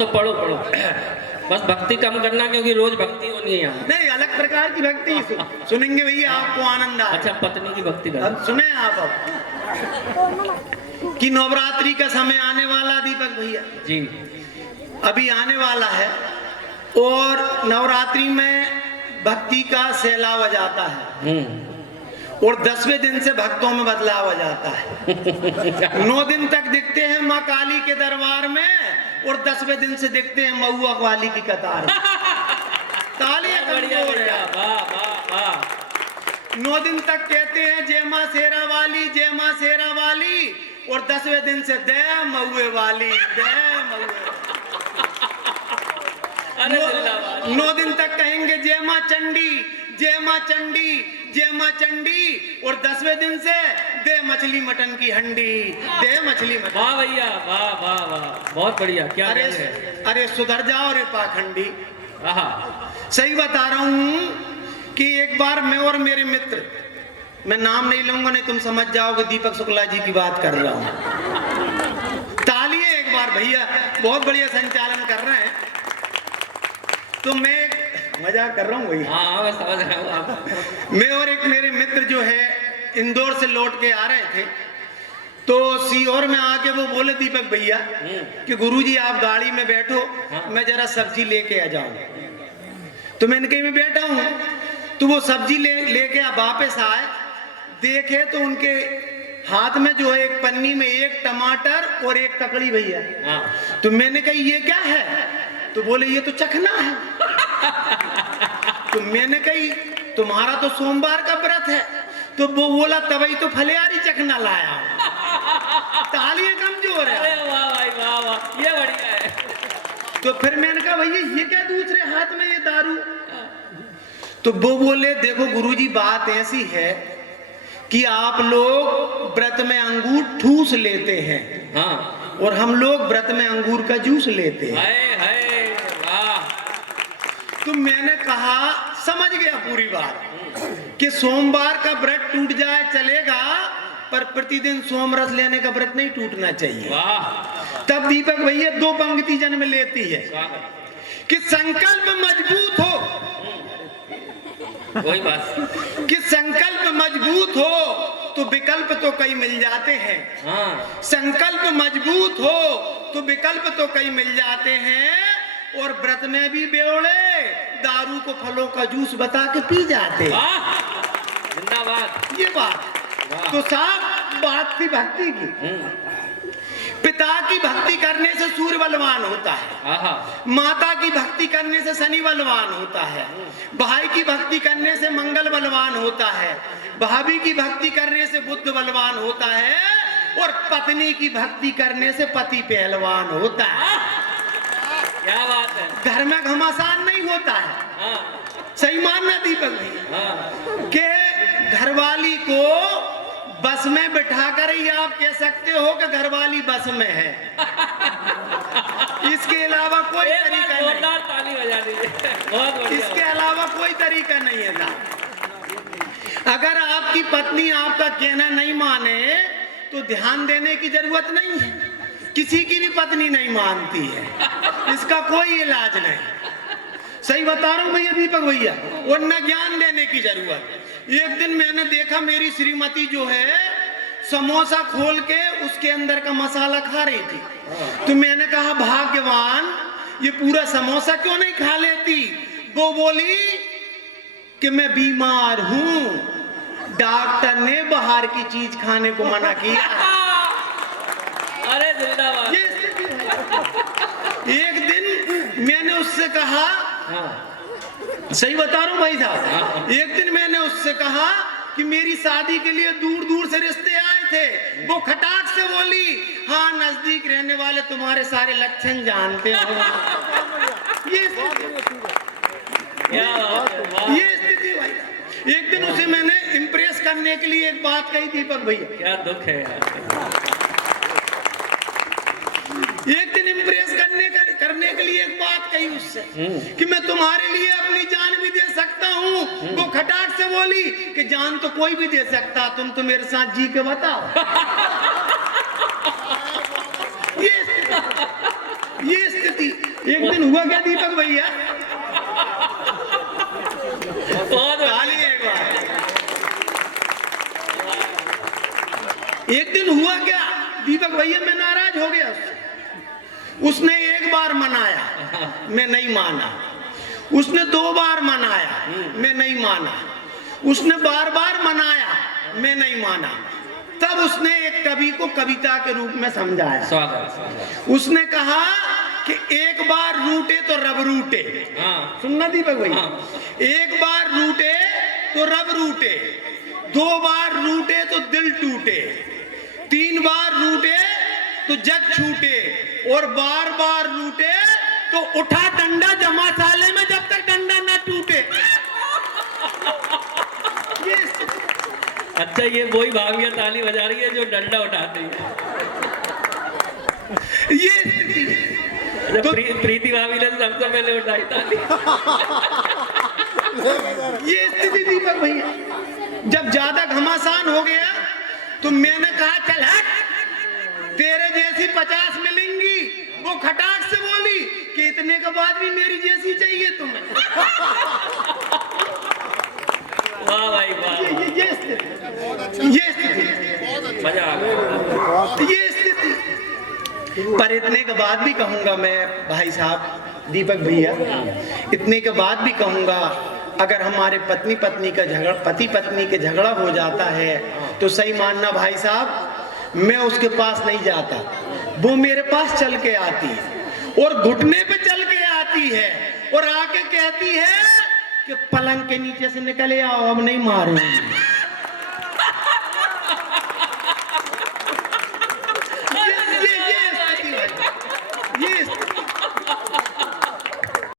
तो पढ़ो पढ़ो, बस भक्ति कम करना, क्योंकि रोज भक्ति होनी है यहाँ। नहीं, अलग प्रकार की भक्ति सुनेंगे भैया, आपको आनंद आए। अच्छा, पत्नी की भक्ति कर। अब सुने आप कि नवरात्रि का समय आने वाला दीपक भैया जी, अभी आने वाला है, और नवरात्रि में भक्ति का सैलाव आ जाता है, और 10वें दिन से भक्तों में बदलाव आ जाता है। 9 दिन तक दिखते हैं माँ काली के दरबार में, और 10वें दिन से दिखते हैं महुआ वाली की कतार में। तालियां कमजोर है। 9 दिन तक कहते हैं जय माँ शेरा वाली, जय माँ शेरा वाली, और 10वें दिन से दे महुए वाली, दे महुए। 9 दिन तक कहेंगे जय माँ चंडी, जय माँ चंडी, जय माँ चंडी, और 10वें दिन से दे मछली मटन की हंडी, दे मछली मटन। वाह भैया, वाह वाह वाह, बहुत बढ़िया। क्या अरे सुधर जाओ रे पाखंडी। सही बता रहा हूँ कि एक बार मैं और मेरे मित्र, मैं नाम नहीं लूंगा नहीं तुम समझ जाओगे दीपक शुक्ला जी की बात कर रहा हूँ। तालियां एक बार भैया, बहुत बढ़िया संचालन कर रहे हैं। तो मैं मजाक कर रहा हूँ भैया। हाँ, मैं समझ रहा हूँ आप। मैं और एक मेरे मित्र जो है इंदौर से लौट के आ रहे थे, तो सीहोर में आके वो बोले दीपक भैया कि गुरुजी आप गाड़ी में बैठो, मैं जरा सब्जी लेके आ जाऊं। तो मैंने कहीं मैं बैठा हूँ, तो वो सब्जी लेके वापस आए, देखे तो उनके हाथ में जो है एक पन्नी में एक टमाटर और एक ककड़ी भैया। तो मैंने कहा ये क्या है? तो बोले ये तो चखना है। तो मैंने कही तुम्हारा तो सोमवार का व्रत है। तो वो बोला तभी तो फलियारी चखना लाया। तालियां कमजोर है। अरे वाह भाई, वाह वाह, ये बढ़िया है। तो फिर मैंने कहा भैया ये क्या दूसरे हाथ में ये दारू? तो वो बोले देखो गुरुजी बात ऐसी है कि आप लोग व्रत में अंगूर ठूस लेते हैं, हाँ, और हम लोग व्रत में अंगूर का जूस लेते हैं। हाय हाय, वाह। तो मैंने कहा समझ गया पूरी बात कि सोमवार का व्रत टूट जाए चलेगा, पर प्रतिदिन सोमरस लेने का व्रत नहीं टूटना चाहिए। वाह। तब दीपक भैया 2 पंक्ति जन्म लेती है कि संकल्प मजबूत हो, वही बात, कि संकल्प मजबूत हो तो विकल्प तो कई मिल जाते हैं। हाँ। संकल्प मजबूत हो तो विकल्प तो कई मिल जाते हैं, और व्रत में भी बेवड़े दारू को फलों का जूस बता के पी जाते। जिंदाबाद। ये बात तो साफ बात थी भक्ति की। पिता की भक्ति करने से सूर्य बलवान होता है, माता की भक्ति करने से शनि बलवान होता है, भाई की भक्ति करने से मंगल बलवान होता है, भाभी की भक्ति करने से बुध बलवान होता है, और पत्नी की भक्ति करने से पति पहलवान होता है। क्या बात है। घर में घमासान नहीं होता है। सही मानना दीपक भाई के घरवाली को बस में बिठाकर ही आप कह सकते हो कि घरवाली बस में है। इसके अलावा कोई तरीका नहीं। ताली बजा दीजिए। बहुत बढ़िया। इसके अलावा कोई तरीका नहीं है। अगर आपकी पत्नी आपका कहना नहीं माने तो ध्यान देने की जरूरत नहीं है। किसी की भी पत्नी नहीं मानती है, इसका कोई इलाज नहीं। सही बता रहा हूँ भैया दीपक भैया, और न ज्ञान देने की जरूरत। एक दिन मैंने देखा मेरी श्रीमती जो है समोसा खोल के उसके अंदर का मसाला खा रही थी। तो मैंने कहा भाग्यवान, ये पूरा समोसा क्यों नहीं खा लेती? वो बोली कि मैं बीमार हूँ, डॉक्टर ने बाहर की चीज खाने को मना किया। अरे जिंदाबाद। एक दिन मैंने उससे कहा, सही बता रहा हूँ भाई साहब, एक दिन मैंने उससे कहा कि मेरी शादी के लिए दूर दूर से रिश्ते आए थे। वो खटाक से बोली हाँ नजदीक रहने वाले तुम्हारे सारे लक्षण जानते हो। ये स्थिति भाई। एक दिन उसे मैंने इम्प्रेस करने के लिए एक बात कही दीपक भैया। क्या दुख है यार। एक दिन इम्प्रेस करने के लिए एक बात कही उससे कि मैं तुम्हारे लिए अपनी जान भी दे सकता हूँ। वो खटाक से बोली कि जान तो कोई भी दे सकता, तुम तो मेरे साथ जी के बताओ। ये स्थिति स्थिति। एक दिन हुआ क्या दीपक भैया, ताली एक बार। एक दिन हुआ क्या दीपक भैया, मैं नाराज हो गया उसने एक बार मनाया, मैं नहीं माना। उसने 2 बार मनाया, मैं नहीं माना। उसने बार बार मनाया, मैं नहीं माना। तब उसने एक कवि को कविता के रूप में समझाया। स्वागत। उसने कहा कि एक बार रूठे तो रब रूठे। हाँ। सुनना दीपक भैया, हाँ। एक बार रूठे तो रब रूठे, 2 बार रूठे तो दिल टूटे, 3 बार रूठे तो जग छूटे, और बार बार रूठे तो उठा डंडा जमा साले में जब तक डंडा ना टूटे। ये अच्छा, ये वही भाभियां ताली बजा रही है जो डंडा उठाती है। ये स्थिति अच्छा, प्रीति भाभी ने सबसे पहले उठाई ताली। ये स्थिति दीपक भैया, जब ज्यादा घमासान हो गया तो मैंने कहा चल हट, तेरे जैसी 50 मिलेंगी। वो खटाक से बोली कि इतने के बाद भी मेरी जैसी चाहिए तुम्हें। वाह भाई वाह, ये स्थिति, ये स्थिति, मजा आ गया। ये स्थिति। पर इतने के बाद भी कहूंगा मैं भाई साहब दीपक भैया, इतने के बाद भी कहूंगा, अगर हमारे पति पत्नी के झगड़ा हो जाता है तो सही मानना भाई साहब, मैं उसके पास नहीं जाता, वो मेरे पास चल के आती है, और घुटने पे चल के आती है, और आके कहती है कि पलंग के नीचे से निकले आओ, अब नहीं मारेंगे।